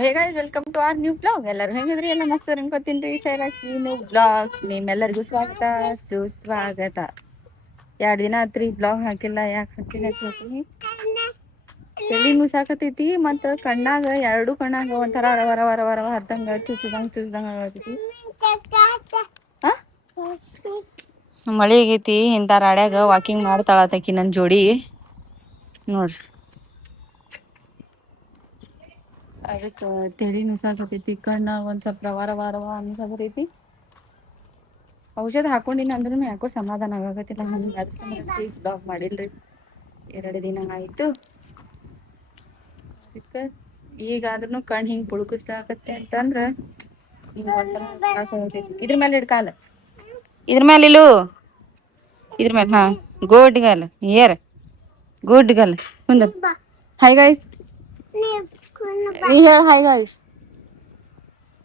Hey guys welcome to our new blog. ಎಲ್ಲರೂ ಹೆಂಗಿದ್ರಿ? ಎಲ್ಲ ಮಸ್ತ್ ಅನ್ಕೋತೀನಿ. ಸೈರಾಶ್ರೀ ನ್ಯೂ ಬ್ಲಾಗ್ ನಿಮ್ಮೆಲ್ಲರಿಗೂ ಸ್ವಾಗತ ಸುಸ್ವಾಗತ. 2 ದಿನ ಆತ್ರಿ ಬ್ಲಾಗ್ ಹಾಕಿಲ್ಲ. ಯಾಕೆ ಹಾಕಿಲ್ಲ ಅಂತ ಹೇಳ್ತೀನಿ. ತಲಿ ಮುಸಾಕತೈತಿ ಮತ್ತ ಕಣ್ಣಾಗ 2 ಕಣ್ಣಾಗ ಒಂಥರ ವರ ವರ ವರ ಹತ್ತಂಗ ಚುಚ್ದಂಗ ಆಗತೈತಿ. ಮಳಿ ಆಗೈತಿ. ಇಂತ ರಾಡ್ಯಾಗ ವಾಕಿಂಗ್ ಮಾಡ್ತಾಳತಕಿ ನನ್ ಜೋಡಿ ನೋಡ್ರಿ. ಅದಕ್ಕೆ ತಲಿ ನುಸಾಕತೈತಿ, ಕಣ್ಣಾಗ ಒಂದ್ ಸ್ವಲ್ಪ ವಾರ ವಾರವ ಅನ್ಸಾಕತೈತಿ. ಔಷಧ ಹಾಕೊಂಡಿನ ಅಂದ್ರೂ ಯಾಕೋ ಸಮಾಧಾನ ಆಗಕತ್ತಿಲ್ಲ. ಹಂಗ ಅದ್ರ ಸಂಬಂಧ ಬ್ಲಾಗ್ ಮಾಡಿಲ್ರಿ. 2 ದಿನ ಆಯ್ತು. ಅದಕ್ಕೆ ಈಗಾದ್ರೂ ಕಣ್ ಹಿಂಗ್ ಪುಳಕಿಸ್ಲಾಕತ್ತೆ ಅಂತಂದ್ರ ಇದ್ರ ಮೇಲೆ ಇಡ್ ಕಾಲ, ಇದ್ರ ಮೇಲೆ ಇಲು, ಇದ್ರ ಮೇಲೆ. ಹಾ, good girl, here good girl. ಕುಂದ್ರ. ಹಾಯ್ ಗೈಸ್ ನೀ ಹೇಳ. ಹಾಯ್ ಗೈಸ್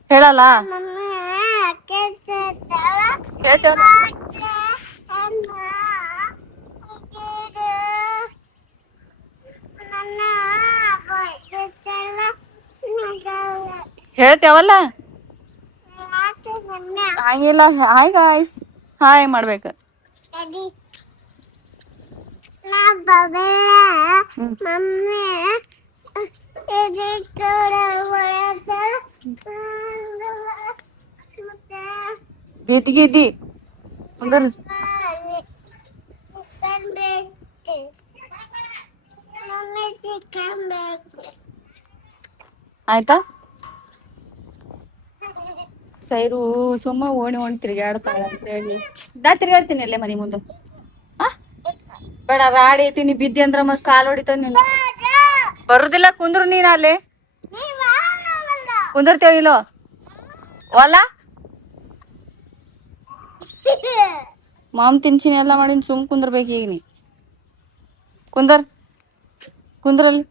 ಹೇಳಲ್ಲ. ಹೇಳ್ತೇವಲ್ಲ. ಹೇಳ್ತೇವಲ್ಲ. ಹಂಗಿಲ್ಲ. ಹಾಯ್ ಗಾಯ್ಸ್ ಹಾಯ್ ಮಾಡ್ಬೇಕ. ಬಿದ್ಗಿದ್ದಿ ಕುಂದ್ರ. ಆಯ್ತಾ. ಸೈರು ಸುಮ್ಮ ಓಣಿ ತಿರ್ಗಾಡ್ತಾಳ ಅಂತ ಹೇಳಿ ನಾ ತಿರ್ಗಾಡ್ತೀನಿ ಅಲ್ಲೇ ಮನಿ ಮುಂದೆ. ಬೇಡ ರಾಡಿ ಐತಿ. ನೀ ಬಿದ್ದಿ ಅಂದ್ರ ಮತ್ ಕಾಲ್ ಹೊಡಿತದ ನಿನ್. ಬರುದಿಲ್ಲ. ಕುಂದ್ರು ನೀನ್ ಅಲ್ಲಿ. ಕುಂದರ್ತೇವ ಇಲ್ಲೋ ವಲ್ಲ. ಮಾಮ್ ತಿನ್ಸಿನಿ ಎಲ್ಲಾ ಮಾಡಿನ. ಸುಮ್ ಕುಂದರ್ಬೇಕು ಈಗ ನೀ. ಕುಂದರ್. ಕುಂದ್ರಲ್ಲಿ.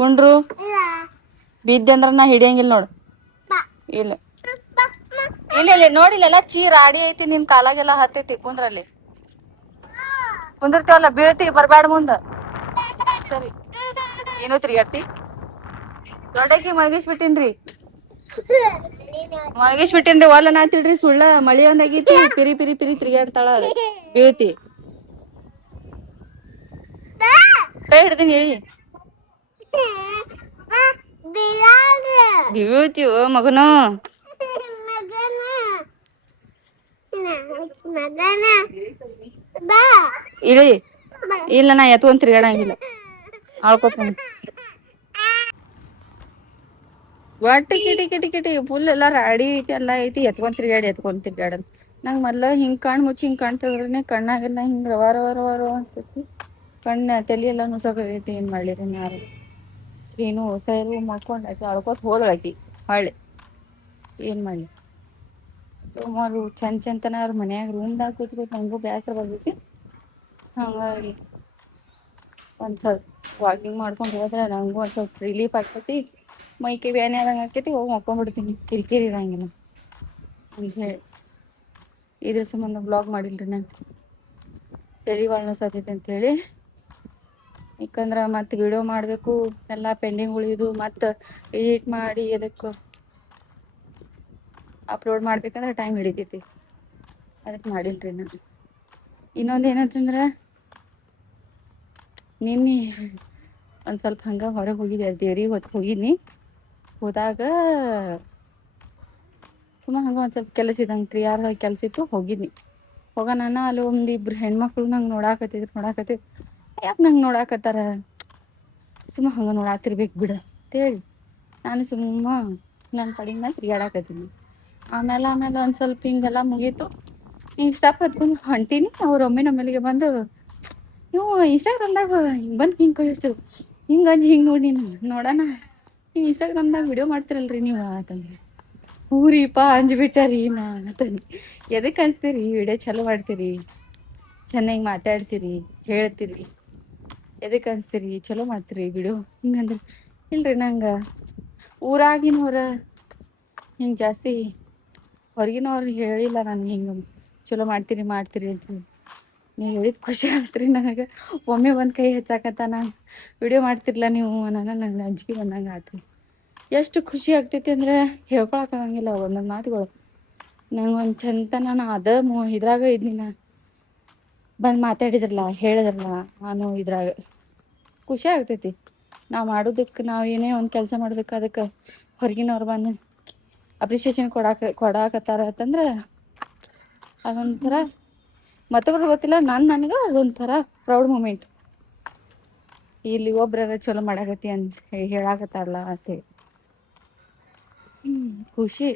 ಕುಂಡ್ರು. ಬಿದ್ದಿ ಅಂದ್ರ ನಾ ಹಿಡಿಯಂಗಿಲ್ ನೋಡು. ಇಲ್ಲ ಇಲ್ಲ ನೋಡಿಲ್ಲಲ್ಲ. ರಾಡಿ ಐತಿ ನಿನ್ ಕಾಲಾಗೆಲ್ಲ ಹತ್ತೈತಿ. ಕುಂದ್ರಲ್ಲಿ. ಕುಂದಿರ್ತೇವಲ್ಲ. ಬೀಳ್ತಿ ಬರ್ಬ್ಯಾಡ ಮುಂದ. ಸರಿ. ನೀನು ತಿರ್ಗಾಡ್ತಿ. ದೊಡ್ಡಕಿ ಮಲ್ಗಿಸ್ ಬಿಟ್ಟೀನ್ರಿ. ಒಲ್ಲ ನಾತಿಡ್ರಿ. ಸುಳ್ಳ ಮಳಿ ಒಂದಾಗೈತಿ. ಪಿರಿ ಪಿರಿ ಪಿರಿ ತಿರ್ಗಾಡ್ತಾಳ. ಬೀಳ್ತಿ. ಕೈ ಹಿಡ್ದೀನಿ ಇಳಿ. ಬೀಳ್ತೀವೋ ಮಗನು. ಇಳಿ. ಇಲ್ಲ ನಾ ಎತ್ಕೊಂಡ್ ತಿರ್ಗಾಡಂಗಿಲ್ಲ. ಅಳ್ಕೊತ ಒಟ್ಟ ಕಿಟಿ ಕಿಟಿ ಕಿಟಿ ಫುಲ್ ಎಲ್ಲಾ ರಾಡಿ ಐತಿ. ಎಲ್ಲಾ ಐತಿ. ಎತ್ಕೊಂಡ್ ತಿರ್ಗಾಡಿ ನಂಗ್ ಮೊದ್ಲ ಹಿಂಗ್ ಕಣ್ ಮುಚ್ಚಿ ಹಿಂಗ್ ಕಣ್ ತಗದ್ರನೆ ಕಣ್ಣಾಗೆಲ್ಲ ಹಿಂಗ್ ರವ ರವ ರವ ಅಂತೈತಿ. ಕಣ್ಣ ತಲಿ ಎಲ್ಲಾ ನುಸಾಕತೈತಿ. ಏನ್ ಮಾಡ್ಲಿರಿ ನಾರ. ಶ್ರೀನು ಸೈರು ಮಕ್ಕೊಂಡ್ ಅಳ್ಕೋತ್ ಹೋದ್ಳಕಿ ಹೊಳ್ಳಿ. ಏನ್ ಮಾಡ್ಲಿ. ಸೋಮವಾರು ಚಂತನ ಅವ್ರ ಮನ್ಯಾಗ ರೂಮ್ದಾಗ ಕೂತ್ಕೋತ ನಂಗೂ ಬ್ಯಾಸರ ಬರ್ತೈತಿ. ಹಂಗಾಗಿ ಒಂದ್ ಸ್ವಲ್ಪ ವಾಕಿಂಗ್ ಮಾಡ್ಕೊಂಡ್ ಹೋದ್ರ ನಂಗೂ ಒಂದ್ ಸ್ವಲ್ಪ ರಿಲೀಫ್ ಆಗ್ತೈತಿ. ಮೈಕೈ ಬ್ಯಾನಿ ಆದಂಗ ಆಕೈತಿ. ಹೋಗಿ ಮಕ್ಕೊಂಡ್ಬಿಡ್ತೀನಿ. ಕಿರಿಕಿರಿ ಇರಂಗಿಲ್ಲ ಅಂತ ಹೇಳಿ ಇದ್ರ ಸಂಬಂಧ ಬ್ಲಾಗ್ ಮಾಡಿಲ್ರಿ ನಾನು. ತಲಿ ಬಾಳ ನುಸಾತೈತಿ ಅಂತ ಹೇಳಿ. ಯಾಕಂದ್ರ ಮತ್ ವಿಡಿಯೋ ಮಾಡ್ಬೇಕು. ಎಲ್ಲಾ ಪೆಂಡಿಂಗ್ ಉಳಿದು ಮತ್ ಎಡಿಟ್ ಮಾಡಿ ಅದಕ್ಕ ಅಪ್ಲೋಡ್ ಮಾಡ್ಬೇಕಂದ್ರ ಟೈಮ್ ಹಿಡಿತೈತಿ. ಅದಕ್ ಮಾಡಿಲ್ರಿ ನಾನು. ಇನ್ನೊಂದ ಏನಂತಂದ್ರ ನಿನ್ನಿ ಒಂದ್ ಸ್ವಲ್ಪ ಹಂಗ ಹೊರಗ್ ಹೋಗಿದ್ದೆ. ದೇವ್ರಿಗೆ ಹೊತ್ ಹೋಗಿದ್ನಿ. ಹೋದಾಗ ಸುಮ್ಮ ಹಂಗ ಒಂದ್ ಸ್ವಲ್ಪ ಕೆಲಸ ಇದಂಗ ಯಾರ ಕೆಲ್ಸ ಇತ್ತು ಹೋಗಿದ್ನಿ. ಹೋಗ ನಾನ ಅಲ್ಲಿ ಒಂದ್ ಇಬ್ರು ಹೆಣ್ಮಕ್ಳು ನಂಗ್ ನೋಡಾಕತಿದ್ರ. ಯಾಕ ನಂಗ ನೋಡಾಕತ್ತಾರ. ಸುಮ್ಮ ಹಂಗ ನೋಡಾತಿರ್ಬೇಕ್ ಬಿಡ ಅಂತೇಳಿ ನಾನು ಸುಮ್ಮ ನನ್ ಪಾಡಿಗ್ ನಾ ತಿರ್ಗ್ಯಾಡಕತ್ತೀನಿ. ಆಮೇಲೆ ಒಂದ್ ಸ್ವಲ್ಪ ಹಿಂಗೆಲ್ಲಾ ಮುಗೀತು. ಹಿಂಗ್ ಸ್ಟೆಪ್ ಹತ್ಕೊಂಡ್ ಹೊಂಟಿನಿ. ಅವ್ರ ಒಮ್ಮೆ ನಮ್ಮಲ್ಲಿಗೆ ಬಂದು ನೀವು ಇನ್ಸ್ಟಾಗ್ರಾಮ್ದಾಗ ಬಂದ್ ಹಿಂಗ್ ಕೈ ಎತ್ತಿರು. ಹಿಂಗ ಅಂಜಿ ಹಿಂಗ್ ನೋಡಿನ. ನೋಡಣ ನೀವ್ ಇನ್ಸ್ಟಾಗ್ರಾಮ್ದಾಗ ವಿಡಿಯೋ ಮಾಡ್ತಿರಲ್ರಿ ನೀವ ಅಂತಂದ್ರ. ಹೂರಿಪಾ ಅಂಜ್ ಬಿಟ್ಟಾರಿ ನಾನಂತಂದೆ. ಎದಕ್ ಅಂಜ್ತೀರಿ ವಿಡಿಯೋ ಚಲೋ ಮಾಡ್ತೀರಿ. ಚೆನ್ನಾಗಿ ಮಾತಾಡ್ತಿರಿ ಹೇಳ್ತಿರಿ. ಎದಕ್ ಅನ್ಸ್ತೀರಿ ಚಲೋ ಮಾಡ್ತೀರಿ ವಿಡಿಯೋ ಹಿಂಗಂದ್ರ. ಇಲ್ರಿ ನಂಗ ಊರಾಗಿನೋರ ಹಿಂಗ್ ಜಾಸ್ತಿ ಹೊರಗಿನವ್ರ ಹೇಳಿಲ್ಲ. ನನ್ ಹಿಂಗ ಚಲೋ ಮಾಡ್ತೀರಿ ಅಂತ ಹೇಳಿ. ನೀವ್ ಹೇಳಿದ್ ಖುಷಿ ಆತ್ರಿ ನನಗ. ಒಮ್ಮೆ ಒಂದ್ ಕೈ ಹಚ್ಚಾಕತಾನ ವಿಡಿಯೋ ಮಾಡ್ತಿರ್ಲಾ ನೀವು ನನಗ ನಂಗ ಅಂಜಿಕಿ ಬಂದಂಗ ಆತ್ರಿ. ಎಷ್ಟು ಖುಷಿ ಆಗ್ತೈತಿ ಅಂದ್ರೆ ಹೇಳ್ಕೊಳಕ್ಕಾಗಂಗಿಲ್ಲ ಒಂದೊಂದು ಮಾತುಗಳು. ನಂಗೆ ಒಂದು ಚಂದ ನಾನು ಇದ್ರಾಗ ಇದ್ದಿನ ಬಂದು ಮಾತಾಡಿದ್ರಲ್ಲ ಹೇಳಿದ್ರಲ್ಲ ನಾನು ಇದ್ರಾಗ ಖುಷಿ ಆಗ್ತೈತಿ. ನಾವು ಮಾಡೋದಕ್ಕೆ ನಾವು ಏನೇ ಒಂದು ಕೆಲಸ ಮಾಡೋದಕ್ಕೆ ಅದಕ್ಕೆ ಹೊರಗಿನವ್ರು ಬಂದು ಅಪ್ರಿಷಿಯೇಷನ್ ಕೊಡಾಕತ್ತಾರ ಅಂತಂದ್ರೆ ಅದೊಂಥರ ಮತ್ತೊಬ್ರಿಗೆ ಗೊತ್ತಿಲ್ಲ, ನನಗೆ ಅದೊಂಥರ ಪ್ರೌಡ್ ಮೂಮೆಂಟ್. ಇಲ್ಲಿ ಒಬ್ರಾಗ ಚಲೋ ಮಾಡಾಕತ್ತಿ ಅಂತ ಹೇಳಾಕತ್ತಾರಲ್ಲ ಅಂತೇಳಿ ಖುಷಿ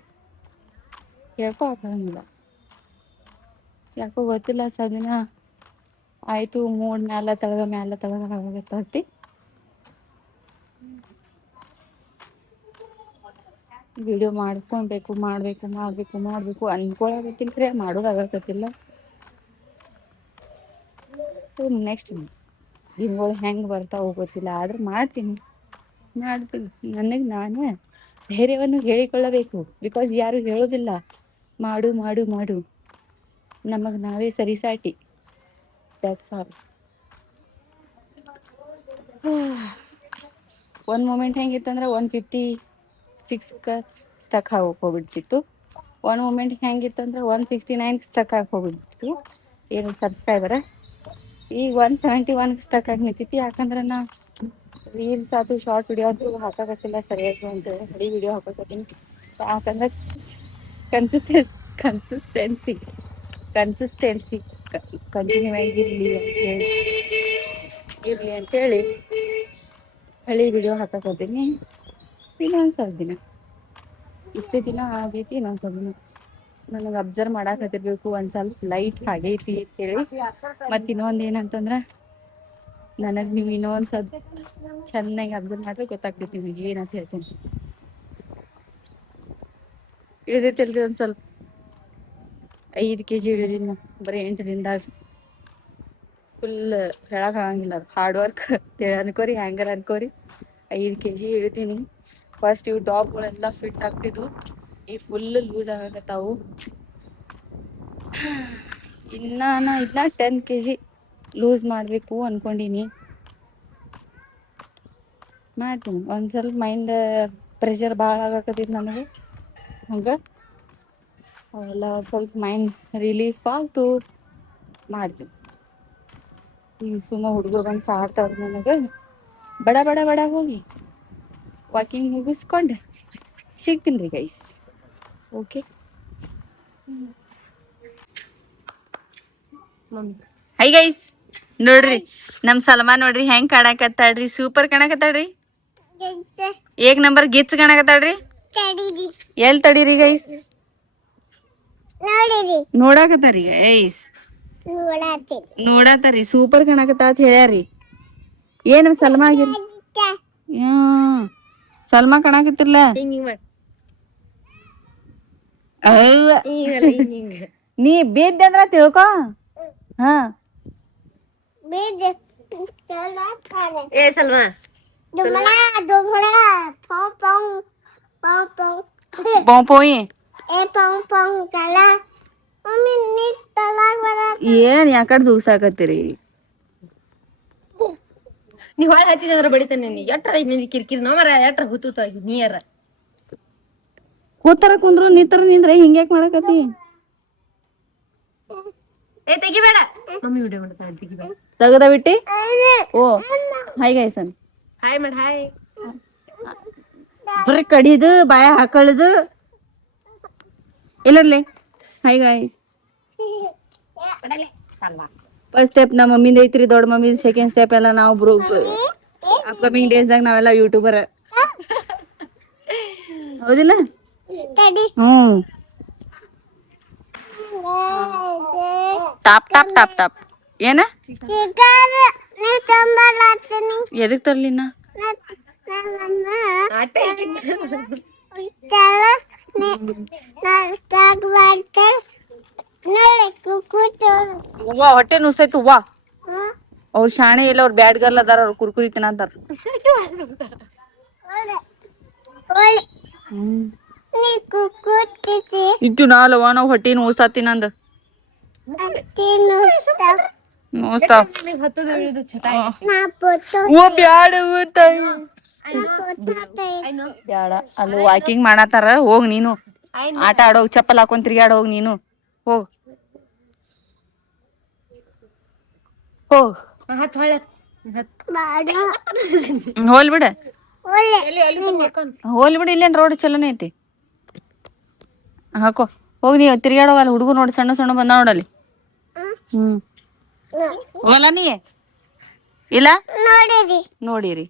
ಹೇಳ್ಕೊಳಕ್ಕಾಗಂಗಿಲ್ಲ. ಯಾಕೋ ಗೊತ್ತಿಲ್ಲ ಸದಿನ ಆಯಿತು ಮೂಡ್ ಮ್ಯಾಲ ತಳಗ ಆಗತ್ತೈತಿ. ವಿಡಿಯೋ ಮಾಡ್ಕೊಬೇಕು ಅನ್ಕೊಳಕತ್ತಿಲ್ರಿ, ಮಾಡೋದಾಗಕತ್ತಿಲ್ಲ. ನೆಕ್ಸ್ಟ್ ದಿನಗಳು ಹೆಂಗೆ ಬರ್ತಾವ ಗೊತ್ತಿಲ್ಲ, ಆದ್ರೆ ಮಾಡ್ತೀನಿ. ನನಗೆ ನಾನು ಧೈರ್ಯವನ್ನು ಹೇಳಿಕೊಳ್ಳಬೇಕು. ಬಿಕಾಸ್ ಯಾರು ಹೇಳೋದಿಲ್ಲ ಮಾಡು ಮಾಡು ಮಾಡು, ನಮಗೆ ನಾವೇ ಸರಿಸಾಟಿ. That's all. ಒಂದು ಮೂಮೆಂಟ್ ಹೆಂಗಿತ್ತಂದ್ರೆ 156 ಸ್ಟಕ್ ಹೋಗ್ಬಿಡ್ತಿತ್ತು. ಒಂದು ಮೂಮೆಂಟ್ ಹೆಂಗಿತ್ತಂದ್ರೆ 169 ಸ್ಟಕ್ ಹೋಗ್ಬಿಡ್ತಿತ್ತು ಏನು ಸಬ್ಸ್ಕ್ರೈಬರ. ಈಗ 171 ಸ್ಟಕ್ ಆಗಿ ನಿಂತೈತಿ. ಯಾಕಂದ್ರೆ ನಾ ರೀಲ್ಸ್ ಅದು ಶಾರ್ಟ್ ವಿಡಿಯೋ ಅಂತೂ ಹಾಕೋಕತ್ತಿಲ್ಲ ಸರಿಯಾಗಿ, ಅಂತ ಹಡಿ ವಿಡಿಯೋ ಹಾಕೋಕತ್ತೀನಿ. ಯಾಕಂದ್ರೆ ಕನ್ಸಿಸ್ಟೆನ್ಸಿ ಕಂಟಿನ್ಯೂ ಇರಲಿ ಅಂತೇಳಿ ಹಳಿ ವಿಡಿಯೋ ಹಾಕೋಕತ್ತೀನಿ. ಇನ್ನೊಂದು ಸ್ವಲ್ಪ ದಿನ ಇಷ್ಟೇ ದಿನ ಆಗೈತಿ, ಇನ್ನೊಂದು ಸ್ವಲ್ಪ ದಿನ ನನಗೆ ಅಬ್ಸರ್ವ್ ಮಾಡಾಕತ್ತಿರ್ಬೇಕು ಒಂದು ಸ್ವಲ್ಪ ಲೈಟ್ ಆಗೈತಿ ಅಂತೇಳಿ. ಮತ್ತು ಇನ್ನೊಂದು ಏನಂತಂದ್ರೆ ನನಗೆ ನೀವು ಇನ್ನೊಂದು ಸ್ವಲ್ಪ ಚೆನ್ನಾಗಿ ಅಬ್ಸರ್ವ್ ಮಾಡಿದ್ರೆ ಗೊತ್ತಾಗ್ತೈತಿ ನಿಮಗೆ ಏನಂತ ಹೇಳ್ತೀನಿ. ಇಳಿದೈತಲ್ರಿ ಒಂದು ಸ್ವಲ್ಪ 5 kg ಇಳಿದಿನ ಬರೀ 8 ದಿನದಾಗ. ಫುಲ್ ಹೇಳೋಕ್ಕಾಗಂಗಿಲ್ಲ, ಅದು ಹಾರ್ಡ್ ವರ್ಕ್ ಅನ್ಕೋರಿ, ಹ್ಯಾಂಗರ್ ಅನ್ಕೋರಿ. 5 kg ಇಳಿದೀನಿ. ಫಸ್ಟ್ ಇವು ಟಾಪ್ಗಳೆಲ್ಲ ಫಿಟ್ ಆಗ್ತಿದ್ವು, ಈ ಫುಲ್ ಲೂಸ್ ಆಗಕತ್ತಾವು. ಇನ್ನ 10 kg ಲೂಸ್ ಮಾಡಬೇಕು ಅನ್ಕೊಂಡೀನಿ. ಮಾಡ್ತೀನಿ. ಒಂದು ಸ್ವಲ್ಪ ಮೈಂಡ್ ಪ್ರೆಷರ್ ಭಾಳ ಆಗಕತ್ತೈತಿ ನನಗೆ. ಹಂಗೆ ಅವೆಲ್ಲ ಸ್ವಲ್ಪ ಮೈಂಡ್ ರಿಲೀಫ್ ಆಗ್ತು ಮಾಡ್ತೀನಿ. ಈಗ ಸುಮ್ಮ ಹುಡುಗರು ಬಂದು ಕಾಡ್ತಾವ್ರು ನನಗೆ. ಬಡ ಹೋಗಿ ವಾಕಿಂಗ್ ಮುಗಿಸ್ಕೊಂಡು ಸಿಗ್ತೀನಿ ರೀ ಗೈಸ್. ಓಕೆ, ಹೈ ಗೈಸ್, ನೋಡ್ರಿ ನಮ್ ಸಲ್ಮಾ ನೋಡ್ರಿ ಹೆಂಗ್ ಕಾಣಕತ್ತಾಳ್ರಿ, ಸೂಪರ್ ಕಾಣಕತ್ತಾಳ್ರಿ. 1 ನಂಬರ್ ಗಿಚ್ ಕಾಣಕತ್ತಾಳ್ರಿ. ಎಲ್ ತಡೀರಿ ಗೈಸ್, ನೋಡಾಕತ್ತಾರಿ ಗೈಸ್, ನೋಡಾತಾರಿ. ಸೂಪರ್ ಕಾಣಕತ್ತ ಅಂತ ಹೇಳ್ಯಾರಿ. ಏನ್ ಸಲ್ಮಾ ಆಗಿರಿ, ಸಲ್ಮಾ ಕಾಣಕತ್ತಿರ್ಲ. ನೀ ಬಿದ್ದೆ ಅಂದ್ರ ತಿಳ್ಕೊ. ಹಾ ಏ ಸಲ್ಮಾ, ಏನ್ ಯಾಕಡೆ ದೂಸಾಕತ್ತೀರಿ ನೀವ್ ಹೊಳ ಹತ್ತಿದ್ರ ಬಡಿತಾನೆ. ಎಟ್ರ ಕಿರಿಕಿರಿ ನೋಮರ, ಎಟ್ರ ಹುತ್ತೂತ ನೀರ ಕೂತರ ಕುಂದ್ರು ನಿಂತರ ನಿಂದ್ರೆ ಹಿಂಗ್ಯಾಕ್ ಮಾಡಕತ್ತಿ. ಏ ತೆಗಿಬೇಡ, ಮಮ್ಮಿ ವಿಡಿಯೋ ಮಾಡ್ತಾ ತೆಗಿಬೇಡ. ತಗದ ಬಿಟ್ಟಿ. ಓ ಹಾಯ್ ಗೈಸನ್, ಹಾಯ್ ಮಾಡ. ಹಾಯ್ ಬರೀ ಕಡಿದು ಬಾಯ ಹಾಕೊಳ್ಳುದು ಇಲ್ಲರ್ಲಿ. Hi guys. ಫಸ್ಟ್ ಸ್ಟೆಪ್ ನಮ್ಮ ಮಮ್ಮಿಂದ ಐತ್ರಿ, ದೊಡ್ಡ ಮಮ್ಮಿ. ಸೆಕೆಂಡ್ ಸ್ಟೆಪ್ ಎಲ್ಲ ನಾವು ಅಪ್ಕಮಿಂಗ್ ಡೇಸ್ದಾಗ ನಾವೆಲ್ಲ ಯೂಟ್ಯೂಬರ್. ಹೌದಿಲ್ಲ? ಟಾಪ್ ಟಾಪ್ ಟಾಪ್ ಟಾಪ್ ಏನ ಎದಕ್ ತರ್ಲಿನ ಹೊಟ್ಟೆ ನುಸ್ತೈತು. ವಾ ಅವ್ರ ಶಾಣೆ ಇಲ್ಲ, ಅವ್ರ ಬ್ಯಾಡ್ ಗರ್ಲ್ ಅದಾರ, ಅವ್ರ ಕುರ್ಕುರಿ ತಿನ್ನತಾರ. ಇಟ್ಟು ನಾಲವ ನಾವ್ ಹೊಟ್ಟಿ ನೋಸ್ತಾತಿ ನಂದ. ಬ್ಯಾಡ ತಾಯಿ, ಬ್ಯಾಡ ಅಲ್ಲಿ ವಾಕಿಂಗ್ ಮಾಡತಾರ ಹೋಗ್ ನೀನು ಆಟ ಆಡೋಗ್ ಚಪ್ಪಲ್ ಹಾಕೊಂಡ್ ತಿರ್ಗಾಡೋಗ್ ನೀನು ಹೋಗ್ ಹೋಗ್ ಹೋಲ್ ಬಿಡ ಹೋಲ್ ಬಿಡ ಇಲ್ಲೇನ್ ರೋಡ್ ಚಲೋನೇ ಐತಿ ಹಾಕೋ ಹೋಗಿ ನೀ ತಿರ್ಗಾಡೋಗಲ್ಲ ಹುಡುಗು ನೋಡಿ ಸಣ್ಣ ಸಣ್ಣ ಬಂದ ನೋಡಲ್ಲಿ ಹೋಗಲ್ಲ ನೀ ಇಲ್ಲ ನೋಡಿರಿ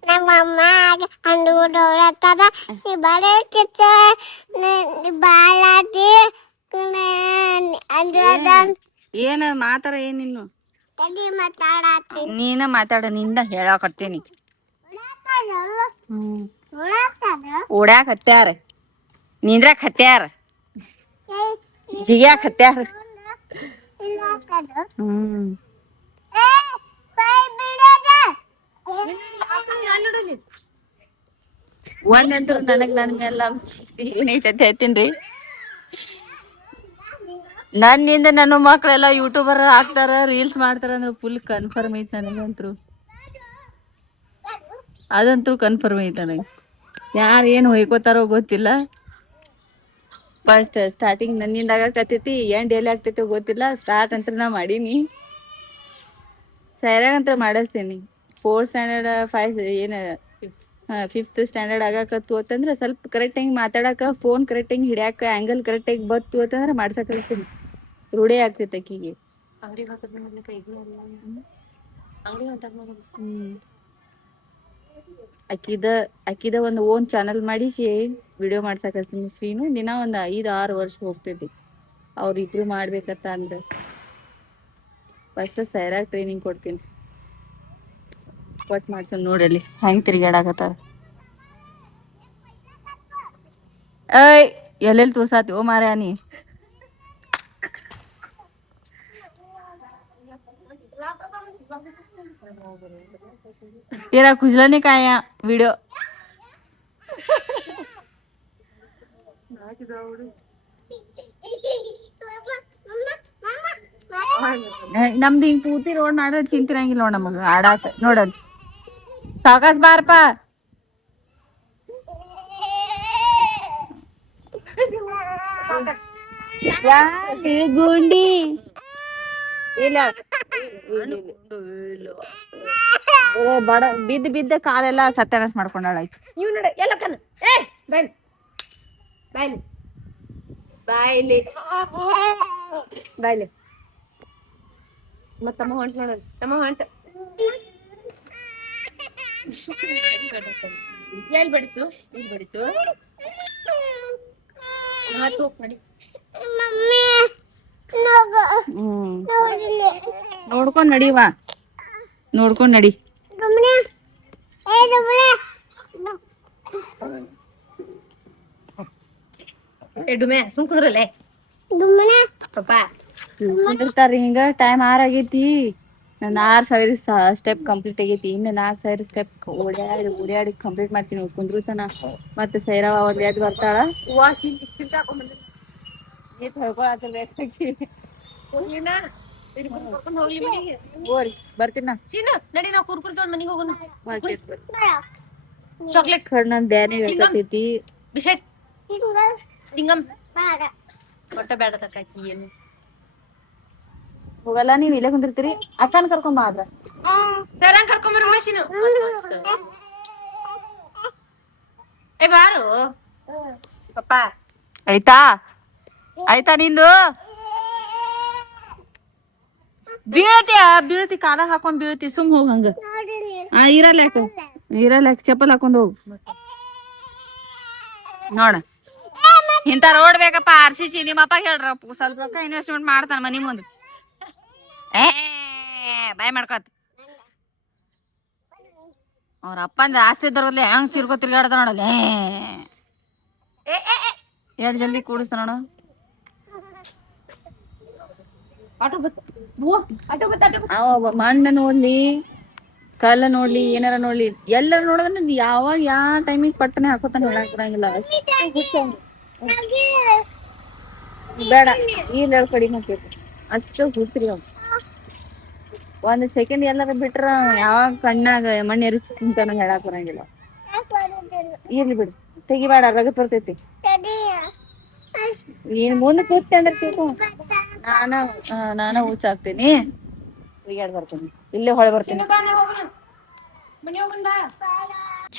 ಏನ ಮಾತಾರ ಏನಿನ್ನು ನೀನ ಮಾತಾಡ ನಿಂದ ಹೇಳಾಕತ್ತೇನಿ ಓಡ್ಯಾಕ ಹತ್ಯಾರ ನಿಂದ್ರಾಕ್ ಹತ್ಯಾರ ಜಿಗ್ಯಾಕ್ ಹತ್ಯಾರ ಒಂದಂತೂ ನನಗ್ ನನ್ಗೆಲ್ಲ ಏನೈತೈತೆ ಹೇಳ್ತೀನ್ರಿ ನನ್ನಿಂದ ನನ್ನ ಮಕ್ಳೆಲ್ಲ ಯೂಟ್ಯೂಬರ್ ಹಾಕ್ತಾರ ರೀಲ್ಸ್ ಮಾಡ್ತಾರ ಅಂದ್ರ ಫುಲ್ ಕನ್ಫರ್ಮ್ ಐತಿ ನನಗಂತ್ರು ಅದಂತೂ ಕನ್ಫರ್ಮ್ ಐತಿ ನನಗೆ ಯಾರು ಏನು ಹೊಯ್ಕೋತಾರೋ ಗೊತ್ತಿಲ್ಲ ಫಸ್ಟ್ ಸ್ಟಾರ್ಟಿಂಗ್ ನನ್ನಿಂದ ಆಗಕತ್ತೈತಿ ಏನ್ ಡೈಲಿ ಆಗ್ತೈತಿ ಗೊತ್ತಿಲ್ಲ ಸ್ಟಾರ್ಟ್ ಅಂತ ನಾ ಮಾಡೀನಿ ಸೈರಾಗಂತ ಮಾಡಿಸ್ತೀನಿ 4th ಸ್ಟ್ಯಾಂಡರ್ಡ್ 5th ಸ್ಟ್ಯಾಂಡರ್ಡ್ ಆಗಾಕತ್ತು ಅಂತಂದ್ರೆ ಸ್ವಲ್ಪ ಕರೆಕ್ಟಾಗಿ ಮಾತಾಡಕ ಫೋನ್ ಕರೆಕ್ಟಾಗಿ ಹಿಡ್ಯಾಕ ಆಂಗಲ್ ಕರೆಕ್ಟಾಗಿ ಬತ್ತು ಅಂತಂದ್ರೆ ಮಾಡ್ಸಕತ್ತೀನಿ ರೂಢಿ ಆಗ್ತೈತೆ ಅಕ್ಕಿಗೆ ಅಕ್ಕಿದ ಒಂದು ಓನ್ ಚಾನಲ್ ಮಾಡಿಸಿ ವಿಡಿಯೋ ಮಾಡ್ಸಕತ್ತೀನಿ ಶ್ರೀನು ದಿನ ಒಂದ್ 5-6 ವರ್ಷ ಹೋಗ್ತೈತಿ ಅವ್ರಿಬ್ರು ಮಾಡ್ಬೇಕತ್ತ ಅಂದ್ರ ಫಸ್ಟ್ ಸೈರಾಗ ಟ್ರೈನಿಂಗ್ ಕೊಡ್ತೀನಿ ಕೊಟ್ ಮಾಡ್ಸನ್ ನೋಡಲ್ಲಿ ಹೆಂಗ್ ತಿರ್ಗಾಡಕತ್ತಾರ ಎಲ್ಲೆಲ್ಲಿ ತೋರ್ಸಾತಿ ಓ ಮಾರ್ಯಾ ನೀ तेरा खुजला ने काय व्हिडिओ ನಮ್ದು ಹಿಂಗ್ ಪೂರ್ತಿ ರೋಡ್ ಮಾಡೋದ್ ಚಿಂತಿರಂಗಿಲ್ಲ ನೋಡ್ ನಮಗ ಆಡಾಕ ನೋಡಲ್ ಸಾವಕಾಸ್ ಬಾರಪ್ಪ ಗುಂಡಿ ಇಲ್ಲ ಬಡ ಬಿದ್ದ ಕಾಲೆಲ್ಲ ಸತ್ಯಾನಾಶ ಮಾಡ್ಕೊಂಡಾಳಾಯ್ತು ನೀವು ನೋಡ ಎಲ್ಲ ಬಾಯ್ಲಿ ಬಾಯ್ಲಿ ಬಾಯ್ಲಿ ಬಾಯ್ಲಿ ಮತ್ತಮ್ಮ ಹೊಂಟ ನೋಡ ತಮ್ಮ ಹೊಂಟ ಎಲ್ಲಿ ಬಡಿತು ಇಲ್ಲಿ ಬಡಿತು ಹೋಗ್ ಮಾಡಿ ನೋಡ್ಕೊಂಡ್ ನಡಿವಾ ನೋಡ್ಕೊಂಡ್ ನಡಿ ಡುಮೆ ಸುಮ್ ಕುಂದ್ರಲ್ಲೇ ಕುಂದಿರ್ತಾರ ಹಿಂಗ ಟೈಮ್ 6 ಆಗೈತಿ ನಂದ್ 6,000 ಸ್ಟೆಪ್ ಕಂಪ್ಲೀಟ್ ಆಗೈತಿ ಇನ್ನು 4,000 ಸ್ಟೆಪ್ ಓಡ್ಯಾಡಿ ಕಂಪ್ಲೀಟ್ ಮಾಡ್ತೀನಿ ಕುಂದ್ರತನ ಮತ್ತೆ ಸೈರಾ ಒಂದ್ ಎದ್ ಬರ್ತಾಳ ಬರ್ತೀನ ನಡಿ ನಾವ್ ಕುರ್ಕುರ್ ತಗೊಂಡ್ ಮನಿಗ್ ಹೋಗೋಣ ಚಾಕ್ಲೇಟ್ ಕಣ್ಣ್ ಬ್ಯಾನೆ ಹೇಳ್ತೈತಿ ಬಿಷೆಟ್ ಸಿಂಗಮ್ ಒಟ್ಟ ಬೇಡ ತಕ್ಕಾಕಿ ಏನು ಹೋಗಲ್ಲ ನೀವ್ ಇಲ್ಲೇ ಕುಂದಿರ್ತೀರಿ ಅಕ್ಕನ ಕರ್ಕೊಂಬ ಆದ್ರ ಸರ್ ಕರ್ಕೊಂಬರ ಮಷೀನು ಏ ಬಾರು ಪಪ್ಪ ಆಯ್ತಾ ಆಯ್ತಾ ನಿಂದು ಬೀಳ್ತಿ ಕಾಲಾಗ ಹಾಕೊಂಡ್ ಬೀಳ್ತಿ ಸುಮ್ ಹೋಗ್ ಹಂಗ ಇರಲ್ಲ ಚಪ್ಪಲ್ ಹಾಕೊಂಡ್ ಹೋಗ್ ನೋಡ ಇಂತ ರೋಡ್ ಬೇಕಪ್ಪ RCC ನಿಮ್ಮಪ್ಪ ಹೇಳ್ರ ಸ್ವಲ್ಪ ರೊಕ್ಕ ಇನ್ವೆಸ್ಟ್ಮೆಂಟ್ ಮಾಡ್ತಾನ ಮನಿ ಮುಂದೆ ಬಾಯ್ ಮಾಡ್ಕೊತ ಅವ್ರ ಅಪ್ಪಂದ ಆಸ್ತಿ ಇದ್ದವ್ರಲ್ಲಿ ಹೆಂಗ್ ಚಿರ್ಕೋ ತಿರ್ಗಾಡ್ದ ನೋಡಲ್ಲ ಎಷ್ಟ್ ಜಲ್ದಿ ಕೂಡಿಸ್ತ ನೋಡ ಮಣ್ಣ ನೋಡ್ಲಿ ಕಲ್ಲ ನೋಡ್ಲಿ ಏನಾರ ನೋಡ್ಲಿ ಎಲ್ಲಾರ ನೋಡೋದ್ರ ಯಾವಾಗ ಯಾವ ಟೈಮಿಗೆ ಪಟ್ಟನೆ ಹಾಕೋತಾನ ಹೇಳಕ್ ಬರಂಗಿಲ್ಲ ಬೇಡ ಇಲ್ಲ ಕಡಿಮೆ ಹಾಕೈತಿ ಅಷ್ಟು ಹುಚ್ಚ್ರಿ ಅವ್ ಒಂದ್ ಸೆಕೆಂಡ್ ಎಲ್ಲಾರ ಬಿಟ್ರ ಯಾವಾಗ ಕಣ್ಣಾಗ ಮಣ್ಣು ಎರಚ್ ತಿಂತಾನ ಹೇಳಕ್ ಬರಂಗಿಲ್ಲ ಇರ್ಲಿ ಬಿಡು, ತೆಗಿಬೇಡ, ರಗತ್ ಬರ್ತೈತಿ. ನೀನ್ ಮುಂದೆ ಕೂತೆ ಅಂದ್ರೆ ತಿಳ್ಕೊ. ನಾನ ಹುಚ್ಚಾಗ್ತೀನಿ, ತಿರ್ಗಾಡ್ ಬರ್ತೀನಿ, ಇಲ್ಲೇ ಹೊಳೆ ಬರ್ತೀನಿ.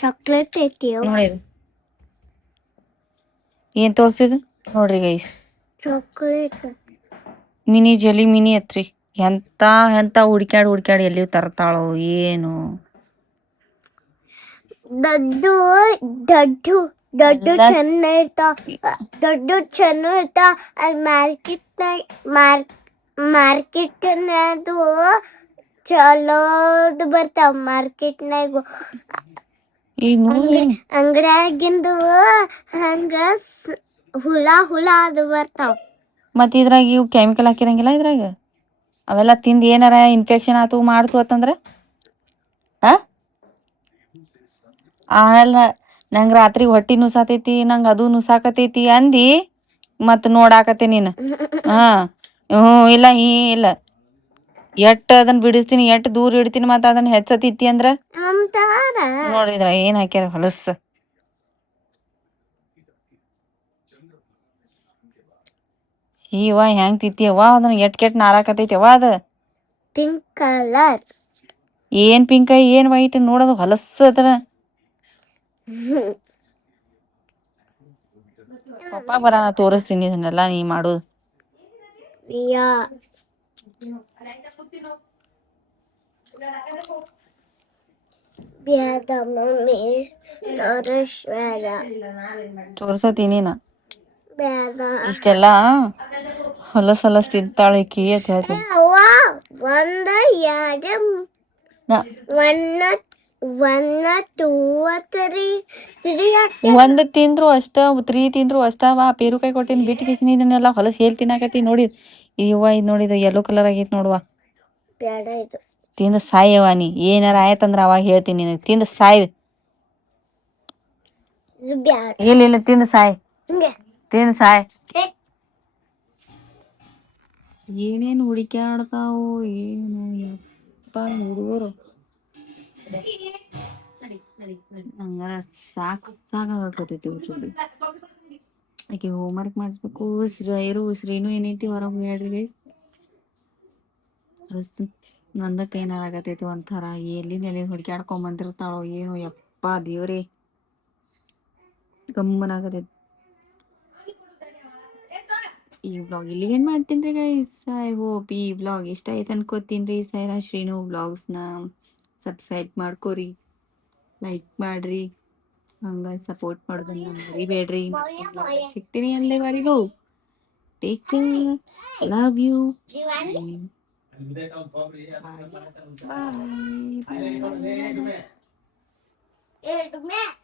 ಚಾಕ್ಲೇಟ್ ಐತಿ ನೋಡಿ. ಏನ್ ತೋರ್ಸಿದು ನೋಡ್ರಿ guys, chocolate mini jelly mini ಅತ್ರಿ. ಎಂತ ಎಂತ ಹುಡ್ಕ್ಯಾಡ್ ಎಲ್ಲಿ ತರ್ತಾಳೋ ಏನು. ದೊಡ್ಡು ದೊಡ್ಡು ದೊಡ್ಡು ಚೆನ್ನ ಇರ್ತಾವ, ದೊಡ್ಡು ಚೆನ್ನ ಇರ್ತಾವ. ಅಲ್ಲಿ ಮಾರ್ಕೆಟ್ನಾಗ ಚಲೋದು ಬರ್ತಾವ. ಮಾರ್ಕೆಟ್ನಾಗ ಅಂಗಡಿಯಾಗಿಂದು ಹಂಗ ಹುಳ ಅದು ಬರ್ತಾವ. ಮತ್ ಇದ್ರಾಗ ಇವು ಕೆಮಿಕಲ್ ಹಾಕಿರಂಗಿಲ್ಲ ಇದ್ರಾಗ. ಅವೆಲ್ಲ ತಿಂದು ಏನಾರ ಇನ್ಫೆಕ್ಷನ್ ಆತು ಮಾಡ್ತು ಅಂತಂದ್ರ ಆಮೇಲೆ ನಂಗೆ ರಾತ್ರಿ ಹೊಟ್ಟಿ ನುಸಾತೈತಿ, ನಂಗೆ ಅದು ನುಸಾಕತೈತಿ ಅಂದಿ ಮತ್ ನೋಡಾಕತ್ತೆ ನೀನು. ಇಲ್ಲ ಇಲ್ಲ, ಎಟ್ ಅದನ್ನ ಬಿಡಿಸ್ತೀನಿ, ಎಟ್ ದೂರ ಇಡ್ತೀನಿ, ಮತ್ತ ಅದನ್ನ ಹೆಚ್ಚತಿತ್ತಿ ಅಂದ್ರ ನೋಡಿದ್ರ ಏನ್ ಹಾಕ್ಯಾರ ಹೊಲಸ. ಹೆಂಗ್ ತಿತ್ತಿಯವ್ವ ಅದನ್ನ, ಎಟ್ ಕೆಟ್ ನಾರಾಕತೈತಿವ ಅದ. Pink colour. ಏನ್ ಪಿಂಕ್ ಏನ್ ವೈಟ್ ನೋಡೋದು ಹೊಲಸ ಅದನ್ನ. ಪಪ್ಪ ಬರಾನ ತೋರಿಸ್ತೀನಿ ಇದನ್ನೆಲ್ಲ ನೀ ಮಾಡುದು. ತೋರ್ಸತೀನಿ ನಾ ಇಷ್ಟೆಲ್ಲ ಹೊಲಸ್ ಹೊಲಸ್ ತಿಂತಾಳಿಕಿ ಅಂತ ಹೇಳ್ತೀನಿ. ಒಂದ್ ತಿಂದ್ರು ಅಷ್ಟ, 3 ತಿಂದ್ರು ಅಷ್ಟವ. ಪೇರುಕಾಯಿ ಕೊಟ್ಟಿನ್ ಬಿಟ್ಟು ಕಿಸಿನ ಇದನ್ನೆಲ್ಲ ಹೊಲಸ್ ಹೇಳ್ ತಿನ್ನಾಕತಿ ನೋಡಿ. ಇವ್ವ ಇದ್ ನೋಡಿದ ಯೆಲ್ಲೋ ಕಲರ್ ಆಗೈತ್ ನೋಡುವ. ತಿಂದ ಸಾಯವ್ವ ನೀ. ಏನಾರ ಆಯ್ತಂದ್ರ ಅವಾಗ ಹೇಳ್ತೀನಿ ನಿನಗ್. ತಿಂದ ಸಾಯ್. ಇಲ್ಲ ತಿಂದ ಸಾಯ್, ತಿಂದ ಸಾಯ್. ಏನೇನು ಹುಡುಕ್ಯಾಡ್ತಾವು ಏನು ಯಪ್ಪ ಹುಡುಗರು. ನಂಗಾರ ಸಾಕಾಗತೈತಿ. ಆಕೆ ಹೋಮ್ವರ್ಕ್ ಮಾಡಿಸ್ಬೇಕು. ಶ್ರೀನು ಏನೈತಿ ಹೊರಗೆ ಹೇಳ್ರಿ. ನಂದಕ್ಕೆ ಏನಾರ ಆಗತೈತಿ ಒಂಥರ. ಎಲ್ಲಿ ಹುಡ್ಕ್ಯಾಡ್ಕೊಂಡ್ ಬಂದಿರ್ತಾಳೋ ಏನು ಯಪ್ಪ ದೇವ್ರೇ, ಗಮ್ಮನಾಗತೈತಿ. ಈ ವ್ಲಾಗ್ ಇಲ್ಲಿಗೆ ಏನ್ ಮಾಡ್ತೀನಿ ಗೈಸ್. ಐ ಹೋಪ್ ಈ ವ್ಲಾಗ್ ಇಷ್ಟ ಆಯ್ತು ಅನ್ಕೋತೀನಿ. ಸೈರಾ ಶ್ರೀನು ವ್ಲಾಗ್ಸ್ನ ಸಬ್ಸ್ಕ್ರೈಬ್ ಮಾಡ್ಕೋರಿ, ಲೈಕ್ ಮಾಡ್ರಿ, ಹಂಗ ಸಪೋರ್ಟ್ ಮಾಡೋದನ್ನ ಮರಿಬೇಡ್ರಿ. ಸಿಗ್ತೀನಿ ಅಲ್ಲಿವರೆಗೂ. Take care, love you, bye.